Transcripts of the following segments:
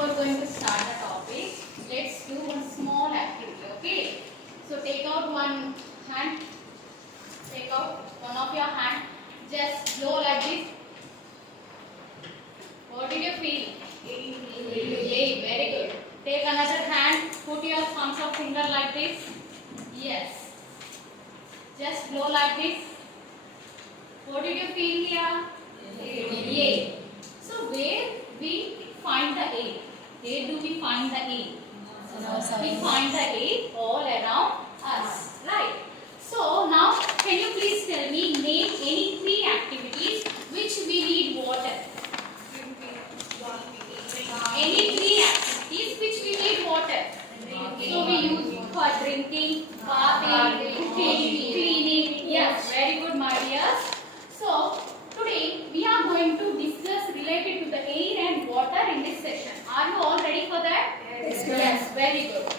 before going to start the topic, let's do one small activity, okay? So take out one hand, take out one of your hand, just blow like this. What did you feel? Yay, very good. Take another hand, put your thumbs of finger like this. Yes. Just blow like this. What did you feel here? Yay. So where we find the A? Where do we find the A? We find the A all around us, right? So now, can you please tell me, name any three activities which we need water? Any three activities which we need water? So we use for drinking, bathing, cooking, cleaning. Yes, very good, my dears. So today we are going to discuss related to the air and water in this session. Are you all ready for that? Yes, very good.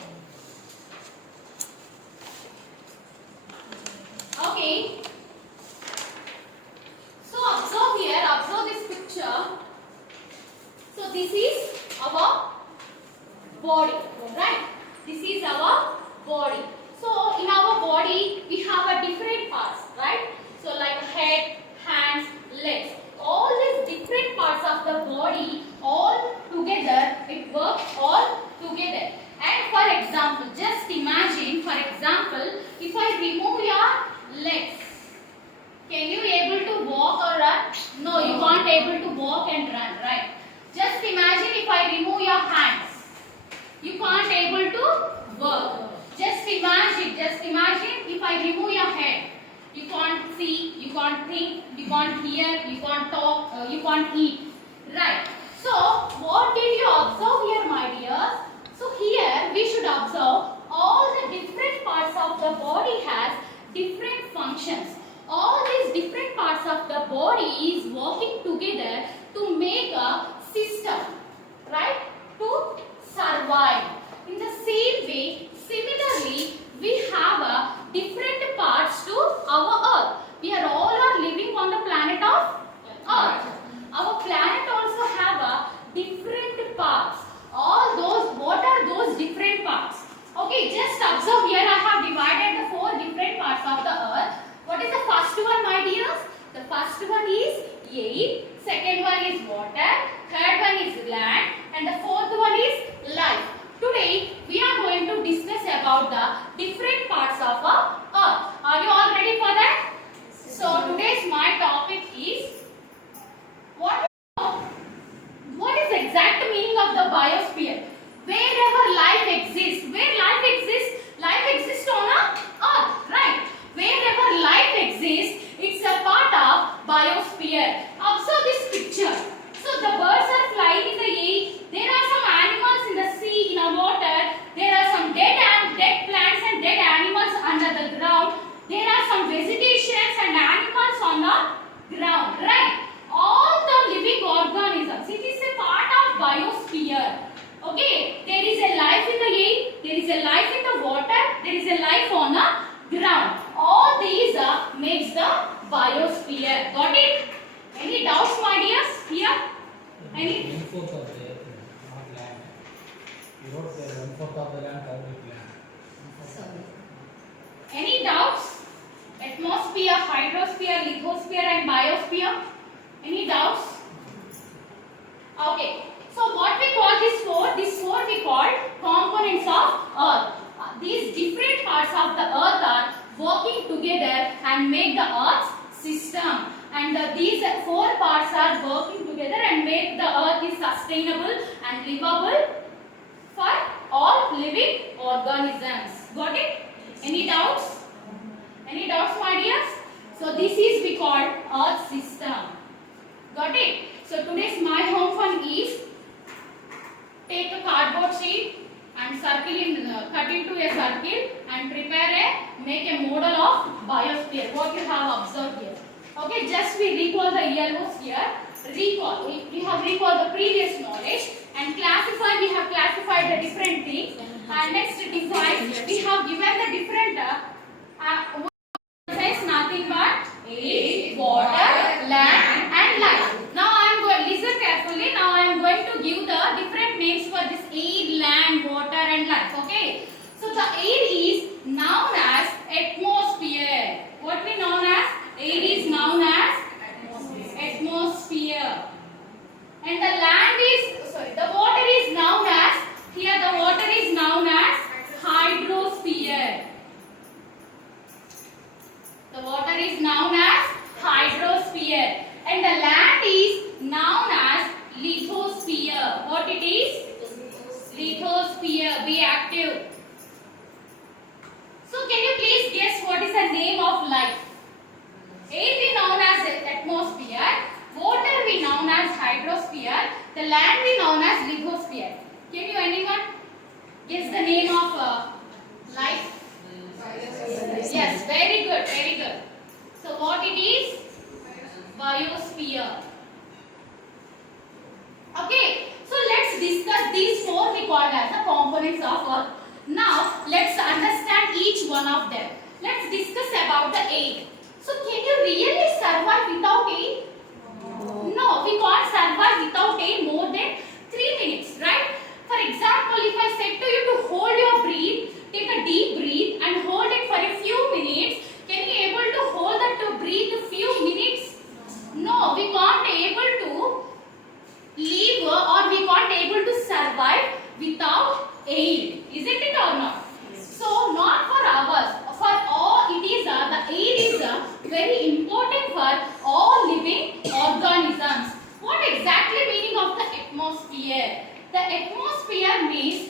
Okay. So observe here, observe this picture. So this is our body, right? This is our body. So in our body we have a different parts, right? So like head, hands, legs. All these different parts of the body all together, it works all together. And for example, just imagine, for example, if I remove your legs, can you able to walk or run? No, you can't able to walk and run, right? Just imagine if I remove your hands, you can't able to work. Just imagine if I remove your head, you can't see, you can't think, you can't hear, you can't talk, you can't eat, right? So what did you observe here, my dears? So here we should observe all the different parts of the body has different functions. All these different parts of the body is working together to make a system, right? To survive. In the same way, similarly, we have a different parts to our earth. We are all living on the planet of earth. Our planet also have a different parts. All those, what are those different parts? Okay, just observe here, I have divided the 4 different parts of the earth. What is the first one, my dears? The first one is air, second one is water, third one is land, and the fourth one is life. Today we are going to discuss about the different parts of our earth. Are you all ready for that? So today's my topic is what is the exact meaning of the biosphere? Wherever life exists, where life exists on a earth, right? Wherever life exists, it's a part of biosphere. Observe this picture. So the birds are flying in the air. There are some animals in the sea, in the water. There are some dead plants and dead animals under the ground. There are some vegetations and animals on the ground, right? All the living organisms. It is a part of biosphere. Okay, there is a life in the air, there is a life in the water, there is a life on the ground. All these makes the biosphere. Got it? Any doubts, my dears? Here? Any? 1/4 of the earth, not land. You wrote there 1/4 of the land covered with land. Sorry. Any doubts? Atmosphere, hydrosphere, lithosphere and biosphere? Any doubts? Okay. So what we call this 4? These 4 we call components of earth. These different parts of the earth are working together and make the earth's system. And these 4 parts are working together and make the earth is sustainable and livable for all living organisms. Got it? Any doubts? Any doubts, my dears? So this is we call earth system. Got it? So today's my home fun is take a cardboard sheet and cut into a circle and make a model of biosphere. What you have observed here. Okay, just we recall the yellows here. Recall. We have recalled the previous knowledge and classify. We have classified the different things. And next define. We have given the different. Says nothing but air, water, land, and life. Now I am going. Listen carefully. Now I am going to give the different names for it is lithosphere. Be active. So can you please guess what is the name of light? Air we known as atmosphere, water we known as hydrosphere, the land we known as lithosphere. Can you anyone guess the name of light? Yes, very good, very good. So what it is? Biosphere. Okay, so let's discuss these four we called as the components of Earth. Now let's understand each one of them. Let's discuss about the air. So can you really survive without air? No, we can't survive without air more than 3 minutes, right? For example, if I said to you to hold your breath, take a deep breath and hold it for a few minutes, can you able to hold that to breathe a few minutes? No, we can't able to live or we can't able to survive without air. Isn't it or not? So not for hours, for all it is the air is very important for all living organisms. What exactly meaning of the atmosphere? The atmosphere means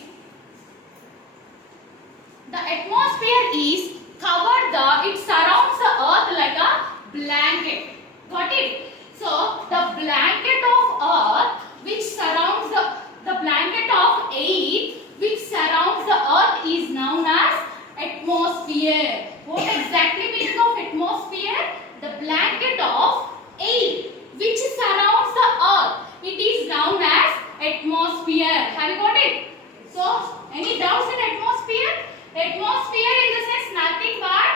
the atmosphere is covered it surrounds the earth like a blanket. Got it? So the blanket of earth which surrounds the blanket of air which surrounds the earth is known as atmosphere. What exactly meaning of atmosphere? The blanket of air which surrounds the earth. It is known as atmosphere. Have you got it? So, any doubts in atmosphere? Atmosphere in the sense nothing but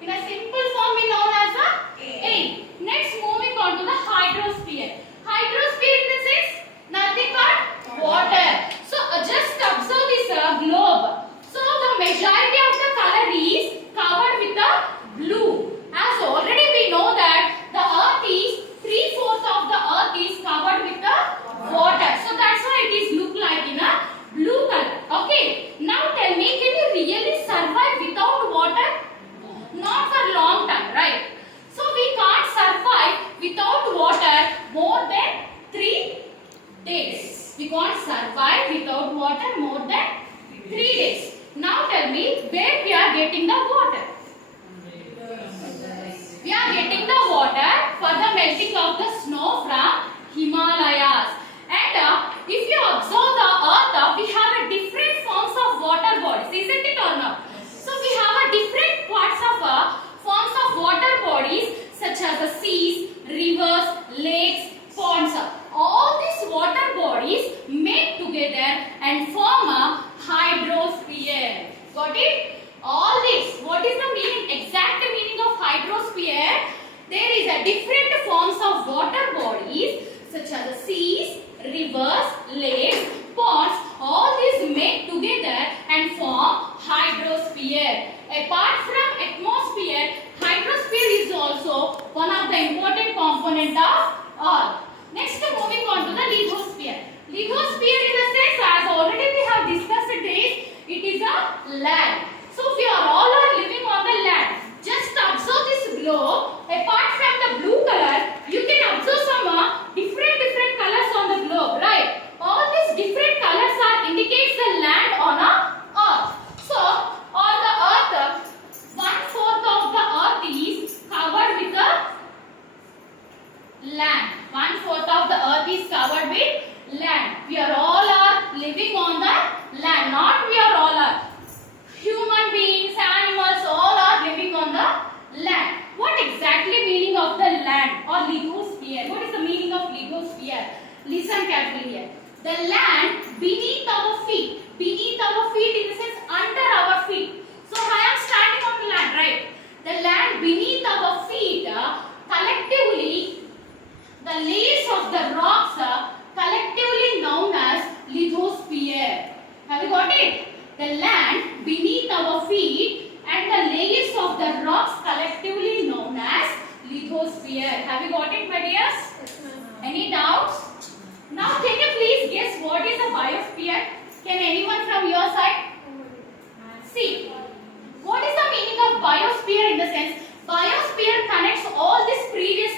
in a simple form we known as the air. Next, moving on to the hydrosphere. Hydrosphere in the sense nothing but water. So, just observe this globe. So, the majority of the color is covered with the blue. As already we know that the earth is 3/4 of the earth is covered with the water. So, that's why it is look like in a blue color. Okay. Now, tell me, can you really survive without water? Not for long time, right? So, we can't survive without water more than 3 days. We can't survive without water more than 3 days. Now tell me where we are getting the water. We are getting the water for the melting of the snow from Himalayas. And if you observe the earth, we have a different forms of water bodies, isn't it or not? So we have a different parts of forms of water bodies such as the seas, rivers, lakes, ponds. All these water bodies make together and form a hydrosphere. Got it? All this. What is the meaning? Exact meaning of hydrosphere? There is a different forms of water bodies such as the seas, rivers, lakes, ponds. All these make together and form hydrosphere. Apart from atmosphere, hydrosphere is also one of the important component of Earth. Next, moving on to the lithosphere. Lithosphere in the sense, as already we have discussed it is a land. So we are all living on the land. Just observe this globe. Apart from the blue color, you can observe some different colors on the globe, right? All these different colors indicates the land on a earth. So on the earth, 1/4 of the earth is covered with the land. 1/4 of the earth is covered with land. We are all living on the land. Not we are all human beings, animals, all are living on the land. What exactly meaning of the land or lithosphere? What is the meaning of lithosphere? Listen carefully here. The land beneath our feet. Beneath our feet in the sense under our feet. So I am standing on the land, right? The land beneath our feet collectively, the layers of the rocks are collectively known as lithosphere. Have you got it? The land beneath our feet and the layers of the rocks collectively known as lithosphere. Have you got it, my dears? Any doubts? Now can you please guess what is a biosphere? Can anyone from your side? See, what is the meaning of biosphere in the sense? Biosphere connects all these previous